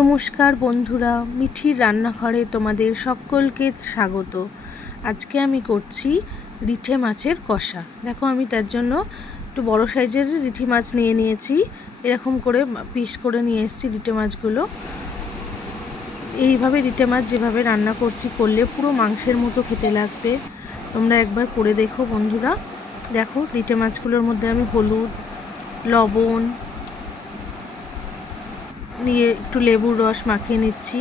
নমস্কার বন্ধুরা, মিঠির রান্নাঘরে তোমাদের সকলকে স্বাগত। আজকে আমি করছি রিঠে মাছের কষা। দেখো, আমি তার জন্য একটু বড় সাইজের রিঠে মাছ নিয়ে নিয়েছি। এরকম করে পিস করে নিয়ে এসেছি রিঠে মাছগুলো। এইভাবে রিঠে মাছ যেভাবে রান্না করলে পুরো মাংসের মতো খেতে লাগবে। তোমরা একবার করে দেখো বন্ধুরা। দেখো, রিঠে মাছগুলোর মধ্যে আমি হলুদ, লবণ নিয়ে একটু লেবুর রস মাখিয়ে নিচ্ছি।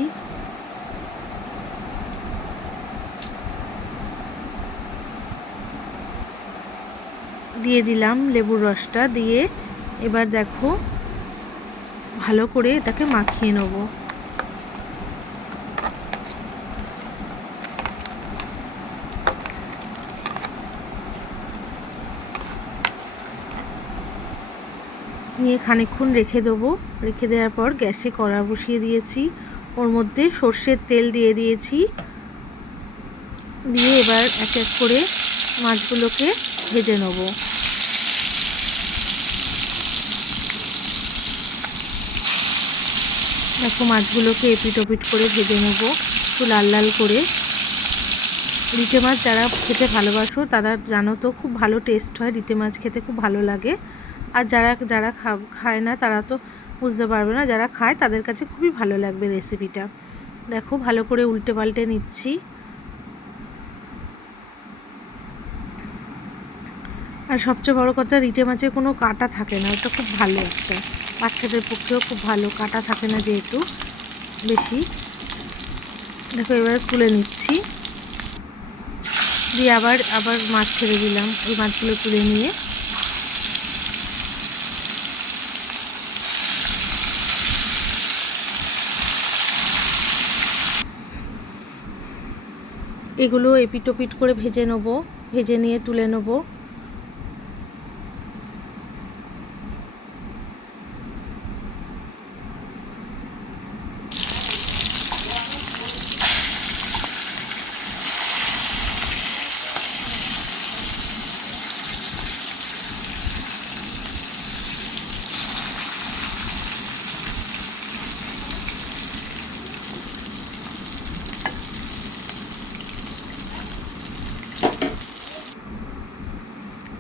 দিয়ে দিলাম লেবুর রসটা, দিয়ে এবার দেখো ভালো করে এটাকে মাখিয়ে নেব। নিয়ে খানিকক্ষণ রেখে দেবো। রেখে দেওয়ার পর গ্যাসে কড়া বসিয়ে দিয়েছি, ওর মধ্যে সর্ষের তেল দিয়ে দিয়েছি। দিয়ে এবার এক এক করে মাছগুলোকে ভেজে নেব। দেখো, মাছগুলোকে এপিট ওপিট করে ভেজে নেব একটু লাল লাল করে। রিঠে মাছ যারা খেতে ভালোবাসো তারা জানো তো, খুব ভালো টেস্ট হয়, রিঠে মাছ খেতে খুব ভালো লাগে। আর যারা খায় না তারা তো বুঝতে পারবে না, যারা খায় তাদের কাছে খুবই ভালো লাগবে রেসিপিটা। দেখো, ভালো করে উল্টে পাল্টে নিচ্ছি। আর সবচেয়ে বড় কথা, রিঠে মাছের কোনো কাঁটা থাকে না, ওটা খুব ভালো একটা, বাচ্চাদের পক্ষেও খুব ভালো, কাঁটা থাকে না যেহেতু বেশি। দেখো, এবার তুলে নিচ্ছি। দিয়ে আবার মাছ ছেড়ে দিলাম। ওই মাছগুলো তুলে নিয়ে এগুলো এপিট ওপিট করে ভেজে নেবো। ভেজে নিয়ে তুলে নেবো।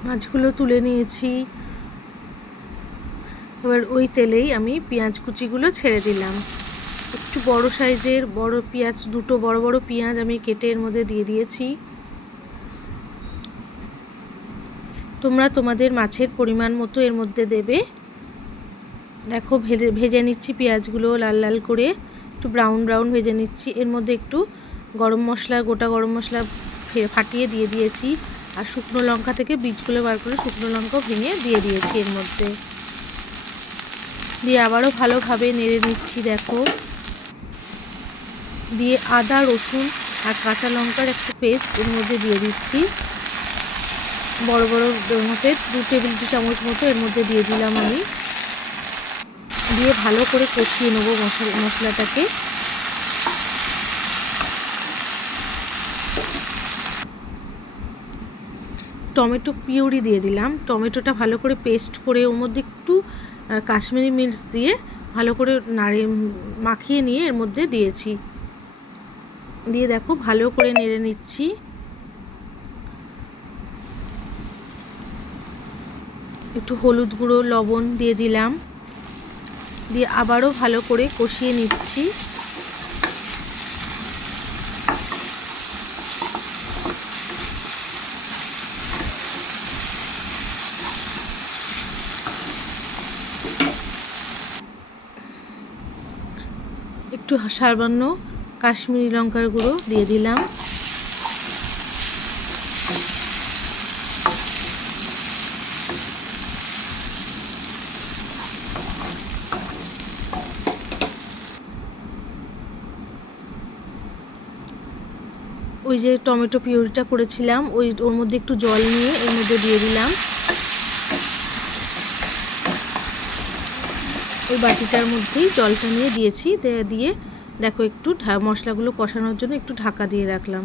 মাছগুলো তুলে নিয়েছি। এবার ওই তেলেই আমি পেঁয়াজ কুচিগুলো ছেড়ে দিলাম। একটু বড় সাইজের বড় পেঁয়াজ, দুটো বড় বড় পেঁয়াজ আমি কেটে এর মধ্যে দিয়ে দিয়েছি। তোমরা তোমাদের মাছের পরিমাণ মতো এর মধ্যে দেবে। দেখো, ভেজে নিচ্ছি পেঁয়াজগুলো লাল লাল করে, একটু ব্রাউন ব্রাউন ভেজে নিচ্ছি। এর মধ্যে একটু গরম মশলা, গোটা গরম মশলা ফাটিয়ে দিয়ে দিয়েছি। আর শুকনো লঙ্কা থেকে বীজগুলো বার করে শুকনো লঙ্কাও ভেঙে দিয়ে দিয়েছি এর মধ্যে। দিয়ে আবারও ভালোভাবে নেড়ে নিচ্ছি। দেখো, দিয়ে আদা, রসুন আর কাঁচা লঙ্কার একটা পেস্ট এর মধ্যে দিয়ে দিচ্ছি। বড় বড় মতো 2 টেবিল চামচ মতো এর মধ্যে দিয়ে দিলাম আমি। দিয়ে ভালো করে কষিয়ে নেবো মশলাটাকে। টমেটো পিউরি দিয়ে দিলাম। টমেটোটা ভালো করে পেস্ট করে ওর মধ্যে একটু কাশ্মীরি মির্চ দিয়ে ভালো করে মাখিয়ে নিয়ে এর মধ্যে দিয়েছি। দিয়ে দেখো, ভালো করে নেড়ে নিচ্ছি। একটু হলুদ গুঁড়ো, লবণ দিয়ে দিলাম। দিয়ে আবারও ভালো করে কষিয়ে নিচ্ছি। একটু সামান্য কাশ্মীরি লঙ্কার গুঁড়ো দিয়ে দিলাম। ওই যে টমেটো পিউরিটা করেছিলাম, ওর মধ্যে একটু জল নিয়ে এর মধ্যে দিয়ে দিলাম। ওই বাটিটার মধ্যেই জলটা নিয়ে দিয়েছি। দিয়ে দেখো, একটু মশলাগুলো কষানোর জন্য একটু ঢাকা দিয়ে রাখলাম।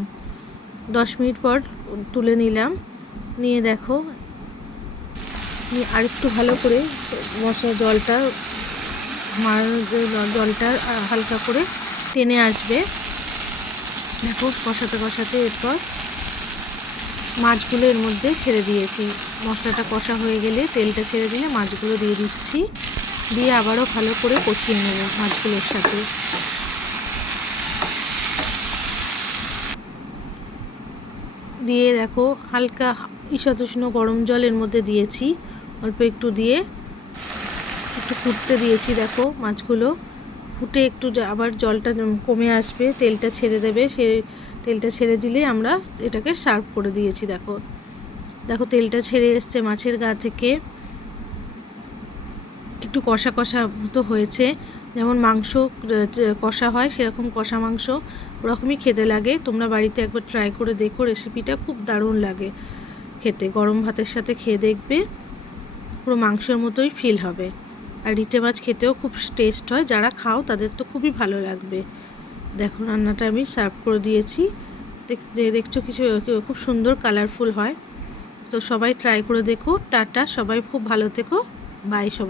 10 মিনিট পর তুলে নিলাম। নিয়ে দেখো, আর একটু ভালো করে মশলা জলটা জলটা হালকা করে টেনে আসবে। দেখো কষাতে কষাতে এরপর মাছগুলো এর মধ্যে ছেড়ে দিয়েছি। মশলাটা কষা হয়ে গেলে তেলটা ছেড়ে দিলে মাছগুলো দিয়ে দিচ্ছি, দিয়ে আবারও ভালো করে কষিয়ে নেব মাছগুলোর সাথে। দিয়ে দেখো হালকা ঈষৎ উষ্ণ গরম জল এর মধ্যে দিয়েছি, অল্প একটু দিয়ে একটু ফুটতে দিয়েছি। দেখো মাছগুলো ফুটে একটু আবার জলটা কমে আসবে, তেলটা ছেড়ে দেবে, সে তেলটা ছেড়ে দিলে আমরা এটাকে সার্ভ করে দিয়েছি। দেখো দেখো তেলটা ছেড়ে এসছে মাছের গা থেকে, একটু কষা কষা মতো হয়েছে, যেমন মাংস কষা হয় সেরকম কষা মাংস ওরকমই খেতে লাগে। তোমরা বাড়িতে একবার ট্রাই করে দেখো, রেসিপিটা খুব দারুণ লাগে খেতে। গরম ভাতের সাথে খেয়ে দেখবে, পুরো মাংসের মতোই ফিল হবে। আর রিটে মাছ খেতেও খুব টেস্ট হয়, যারা খাও তাদের তো খুবই ভালো লাগবে। দেখো রান্নাটা আমি সার্ভ করে দিয়েছি, দেখছো কিছু খুব সুন্দর কালারফুল হয়। তো সবাই ট্রাই করে দেখো। টাটা, সবাই খুব ভালো থেকো, বাই সবাই।